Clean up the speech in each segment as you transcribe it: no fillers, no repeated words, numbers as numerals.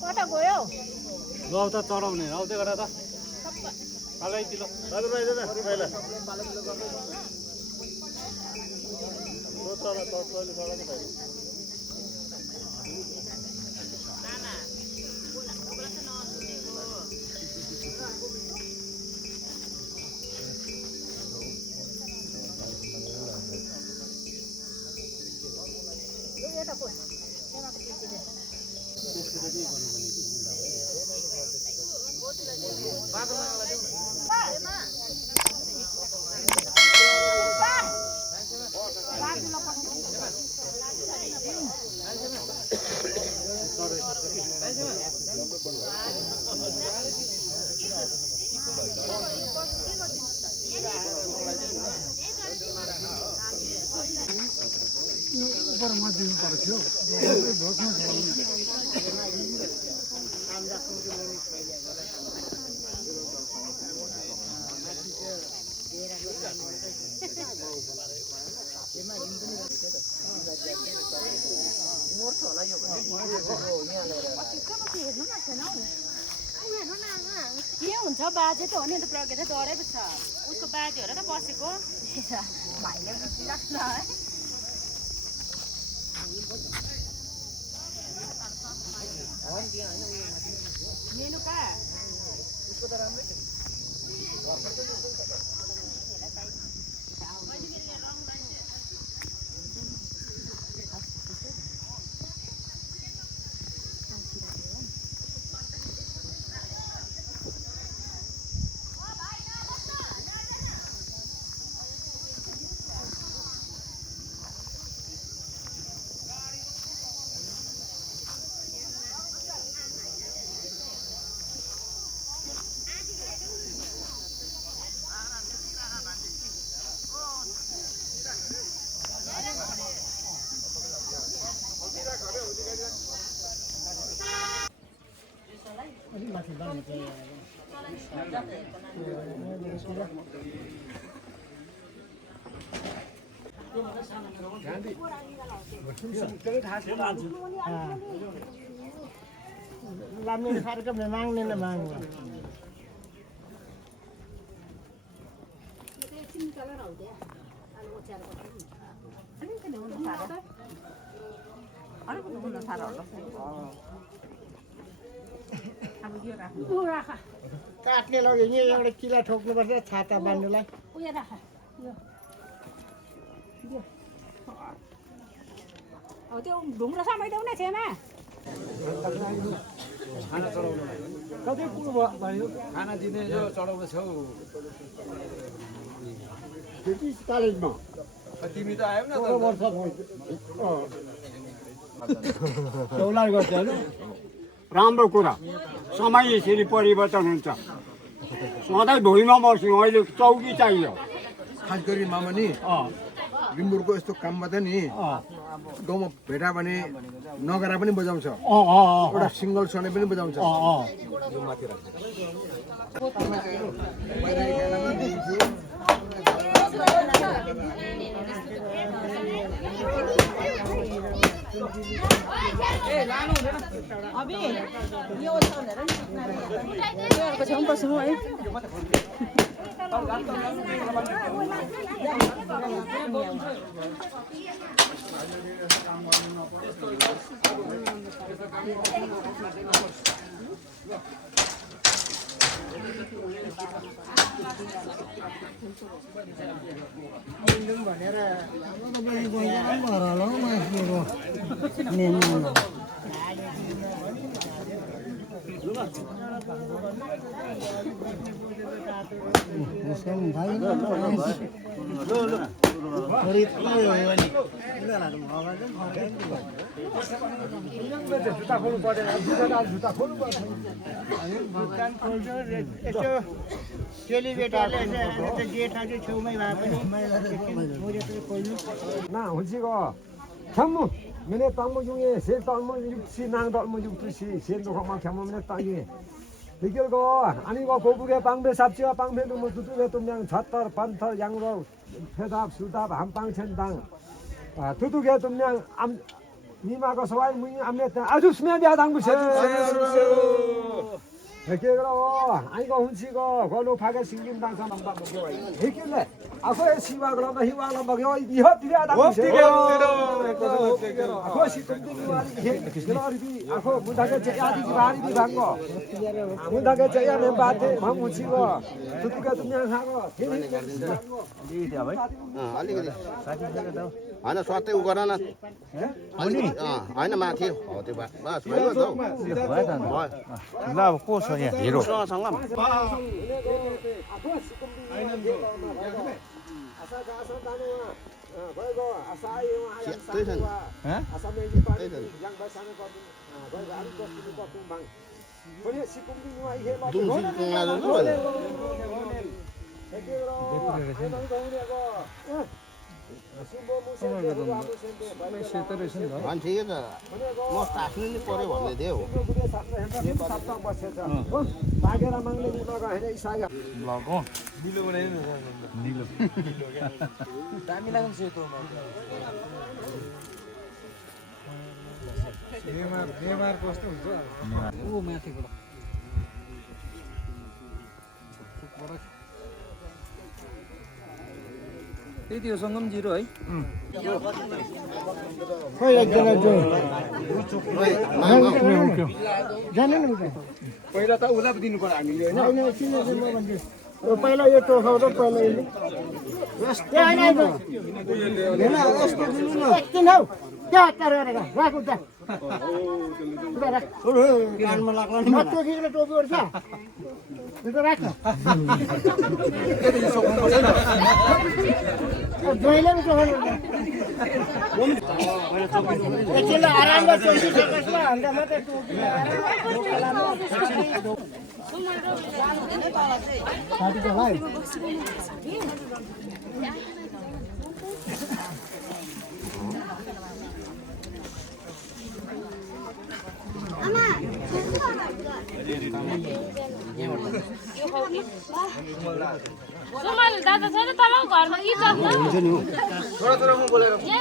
कता गयो लौ त चढाउने आउँदै गर त हालैतिर दादुर भाइ दादा पहिला तो चढा त तले चढाउनु पर्यो ऊपर मत दिनु पर्यो के हुन्छ बाजे त हो नि त प्रज्ञा त डरेको छ उसको बाजे हो र त बसेको भाइले बुझिराख्छ है मेनुका उसको त राम्रै छ लाने सारखं मागणे ना मागणं काट्ने लग्यो यहाँ एउटा किला ठोक्नुपर्छ छाता बान्नुलाई उयो राख अब त्यो ढुङ्ग्रो समाइदेऊ न छेमा खाना चढाउनु कतै कुरो भयो खाना दिने जो चढाउनु छौ ब्रिटिस कलेजमा तिमी त आयौ न त वर्ष चौलाइ गर्छ होइन राम्रो कुरा समय यसरी परिवर्तन हुन्छ सधैँ भुइँमा बस्नु अहिले चौकी चाहियो खास गरी मामनी लिम्बुरको यस्तो काममा त नि गाउँमा भेटा भने नगरा पनि बजाउँछ एउटा सिङ्गल सने पनि बजाउँछ अबे यो भनेर नि योको छेउमा बस्नु है भनेर जुत्ता खोल्नु पर्दैन जुत्ता खोल्नु पर्छ दोकान खोल्छु यसो सेलिब्रेटरले गेटमा चाहिँ छेउमै भए पनि 나 혼지가 참무 면에 땅무 중에 세 땅무 육시 낭 땅무 육시 세 노각만 참무면 땅이 비결고 아니고 고국의 방배 삽시와 방배 누무 두두개 뚱냥 잣털 반털 양로 회답 수답 한방천당 두두개 뚱냥 암 니마고 서와이 무니 암냈다 아주 수면비하 당부세 백개그러 아니고 hun치고 걸로 파게 신김당사 만박 먹여 백길래 아코에 시와 그런다 희와라 먹여 이헛디야 당부세 아코 시금디기 와리 그러리비 아코 문다게 제야디기 와리비 방고 문다게 제야 멤바테 방문치고 두두개 뚱냥 하고 대리 अलिकति होइन स्वात्तै उ गर न अलिकति होइन माथि हो त्यो बस भयो त ल अब को छ यहाँ हिरो ठिकै छ म टास्नु नि पर्यो भन्दै थिएँ हो त्यही त्यो सङ्गम जिरो है पहिला त उसलाई पो दिनु पर्यो हामीले होइन पहिला यो टोखाउ त पहिला एकछिन हौ क्या हतार गरेर राख उता कानमा लाग्ला नि टोकीले टोपी ओर्छ त्यो राख जहिले पनि टोकाउनु एकछिन आरामले चोकिसकेपछि अन्त मात्रै टोपी सुमल दादा छैन तल घरमा के गर्छ हुन्छ नि थोडा थोडा म बोलेर यही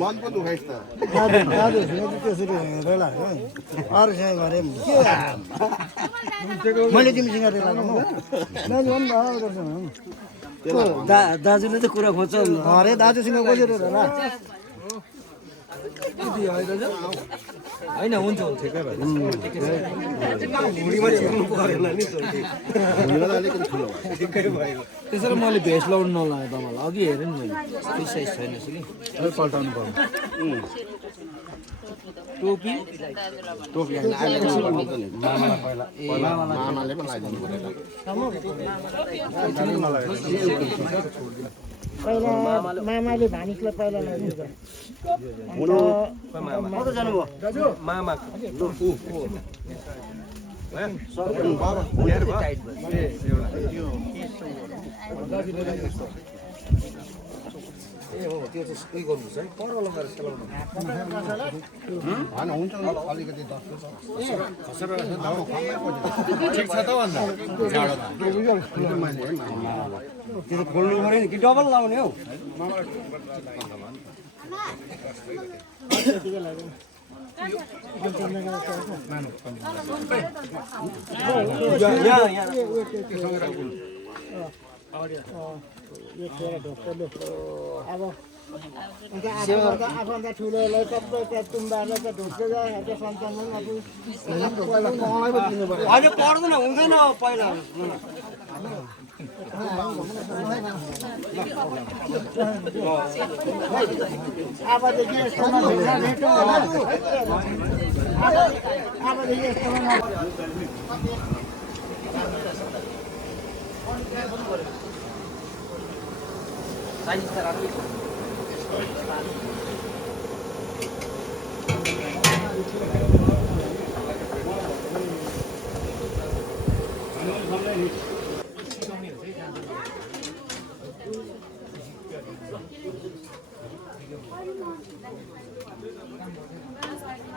मन पो दुखाइस् त मैले तिमीसँग दाजुले त कुरा खोज्छ अरे दाजुसँग खोजेर होला होइन हुन्छ हुन्छ ठिकै भयो त्यसरी मैले भेस्ट लाउनु नलाएँ तपाईँलाई अघि हेरेँ नि मैले त्यो साइज छैन कि पल्टाउनु पर्यो टोपी मामाले पनि लगाइदिनु पहिला मामाले भानिसलाई पहिला लागिन्छ मामा ए हो त्यो चाहिँ उयो गर्नुपर्छ है पर लगाएर चलाउनु होइन हुन्छ अलिकति ठिक छ त भन्दा त्यो खोल्नु पऱ्यो नि कि डबल लाउने हौ आफन्त ठुलोलाई सबै तुम्बालाई त ढुक्कै जायो त्यो सन्तानलाई अहिले पर्दैन हुँदैन पहिला अबदेखि यस्तोमा भेटौँ होला अबदेखि यस्तोमा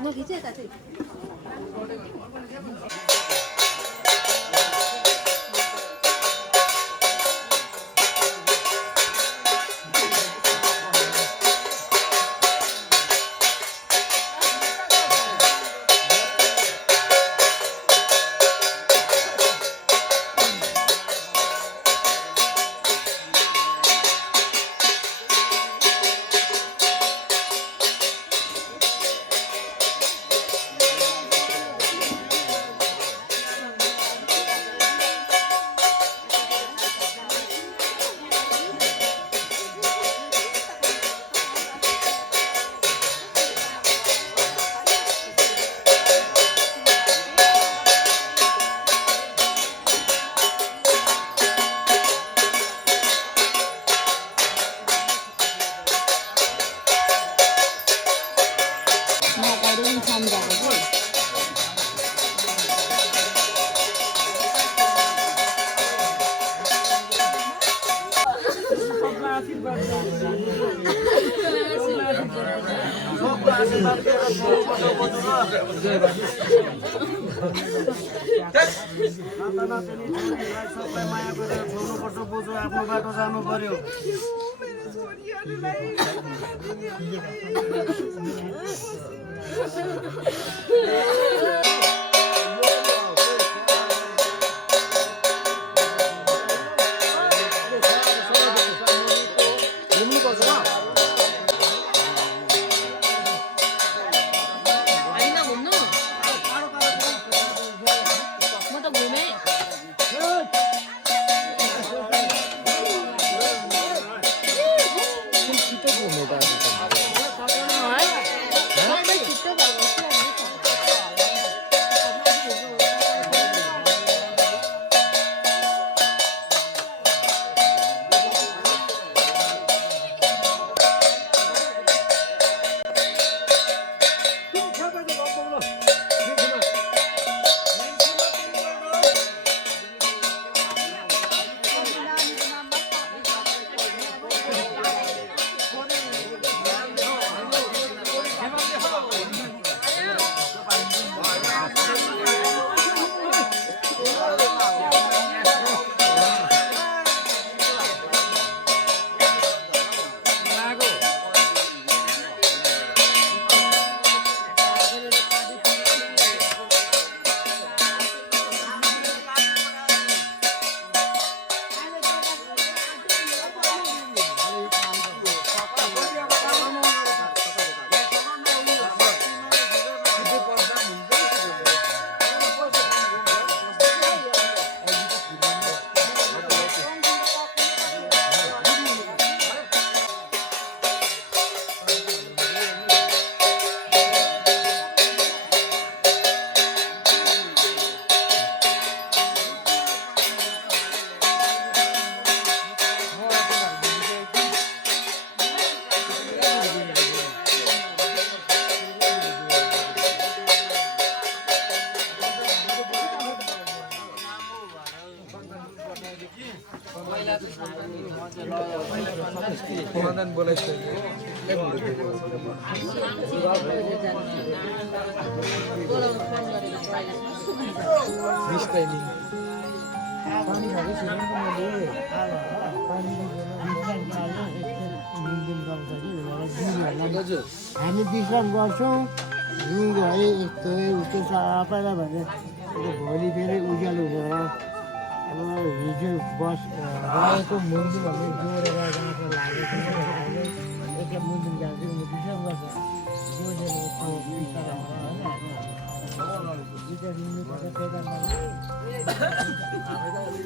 म खिचे यता चाहिँ सबलाई माया गरेर छोड्नुपर्छ बोजू आफ्नो बाटो जानु पर्यो हामी विश्राम गर्छौँ रुङ है यस्तो उस्तो सबैलाई भने भोलि फेरि उज्यालो हुँदैन अब हिजो बस रहेको मुन्दिम हामीले जोडेर जाँच लागेको एकखेप मुन्दिम जान्छु विश्राम गर्छ जोडेर यस्तो बिस्तारै होइन